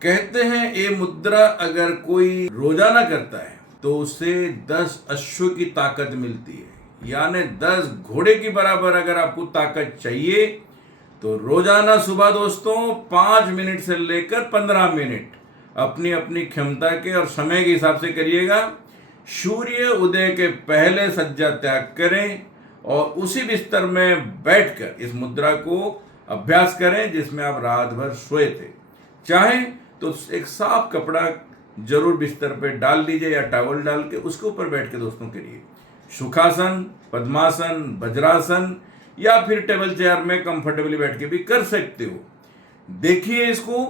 कहते हैं ये मुद्रा अगर कोई रोजाना करता है तो उसे 10 अश्व की ताकत मिलती है, यानी 10 घोड़े की बराबर अगर आपको ताकत चाहिए तो रोजाना सुबह दोस्तों 5 मिनट से लेकर 15 मिनट अपनी अपनी क्षमता के और समय के हिसाब से करिएगा। सूर्य उदय के पहले सज्जा त्याग करें और उसी बिस्तर में बैठकर इस मुद्रा को अभ्यास करें जिसमें आप रात भर सोए थे। चाहे तो एक साफ कपड़ा जरूर बिस्तर पे डाल लीजिए या टॉवल डाल के उसके ऊपर बैठ के दोस्तों करिए। सुखासन, पद्मासन, वज्रासन या फिर टेबल चेयर में कंफर्टेबली बैठ के भी कर सकते हो। देखिए इसको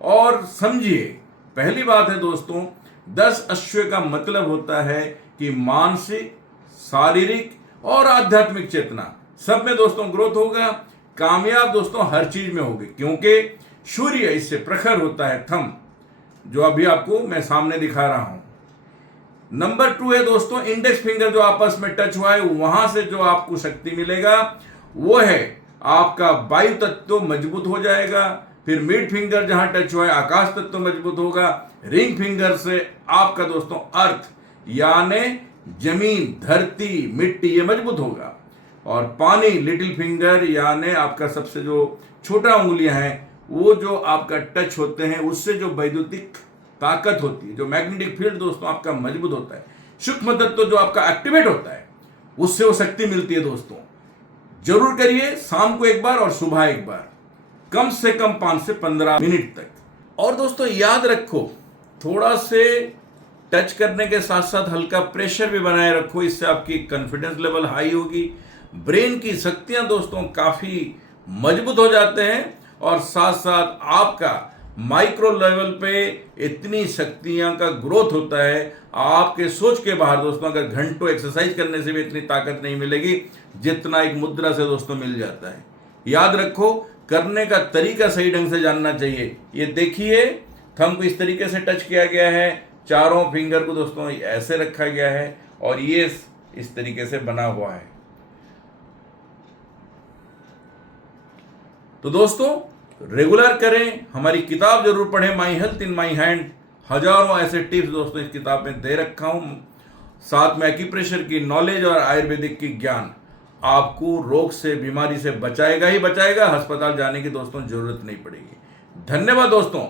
और समझिए। पहली बात है दोस्तों, 10 अश्व का मतलब होता है कि मानसिक, शारीरिक और आध्यात्मिक चेतना सब में दोस्तों ग्रोथ होगा। कामयाब दोस्तों हर चीज में होगी क्योंकि सूर्य इससे प्रखर होता है, थंब जो अभी आपको मैं सामने दिखा रहा हूं। नंबर 2 है दोस्तों, इंडेक्स फिंगर जो आपस में टच हुआ है वहां से जो आपको शक्ति मिलेगा वो है आपका वायु तत्व मजबूत हो जाएगा। फिर मिड फिंगर जहां टच हुआ है आकाश तत्व मजबूत होगा। रिंग फिंगर से आपका दोस्तों अर्थ यानी जमीन, धरती, मिट्टी ये मजबूत होगा। और पानी लिटिल फिंगर यानी आपका सबसे जो छोटा उंगलियां हैं वो जो आपका टच होते हैं उससे जो वैद्युतिक ताकत होती है, जो मैग्नेटिक फील्ड दोस्तों आपका मजबूत होता है, सूक्ष्म तत्व जो आपका एक्टिवेट होता है उससे वो शक्ति मिलती है। दोस्तों जरूर करिए, शाम को एक बार और सुबह एक बार, कम से कम 5 से 15 मिनट तक। और दोस्तों याद रखो, थोड़ा से टच करने के साथ साथ हल्का प्रेशर भी बनाए रखो, इससे आपकी कॉन्फिडेंस लेवल हाई होगी। ब्रेन की शक्तियां दोस्तों काफी मजबूत हो जाते हैं और साथ साथ आपका माइक्रो लेवल पे इतनी शक्तियां का ग्रोथ होता है आपके सोच के बाहर। दोस्तों अगर घंटों एक्सरसाइज करने से भी इतनी ताकत नहीं मिलेगी जितना एक मुद्रा से दोस्तों मिल जाता है। याद रखो, करने का तरीका सही ढंग से जानना चाहिए। ये देखिए, थंब को इस तरीके से टच किया गया है, चारों फिंगर को दोस्तों ऐसे रखा गया है और ये इस तरीके से बना हुआ है। तो दोस्तों रेगुलर करें, हमारी किताब जरूर पढ़ें, my health in my hand. हजारों ऐसे टिप्स दोस्तों इस किताब में दे रखा हूं, साथ में एक्यूप्रेशर की नॉलेज और आयुर्वेदिक की ज्ञान आपको रोग से, बीमारी से बचाएगा ही बचाएगा। अस्पताल जाने की दोस्तों जरूरत नहीं पड़ेगी। धन्यवाद दोस्तों।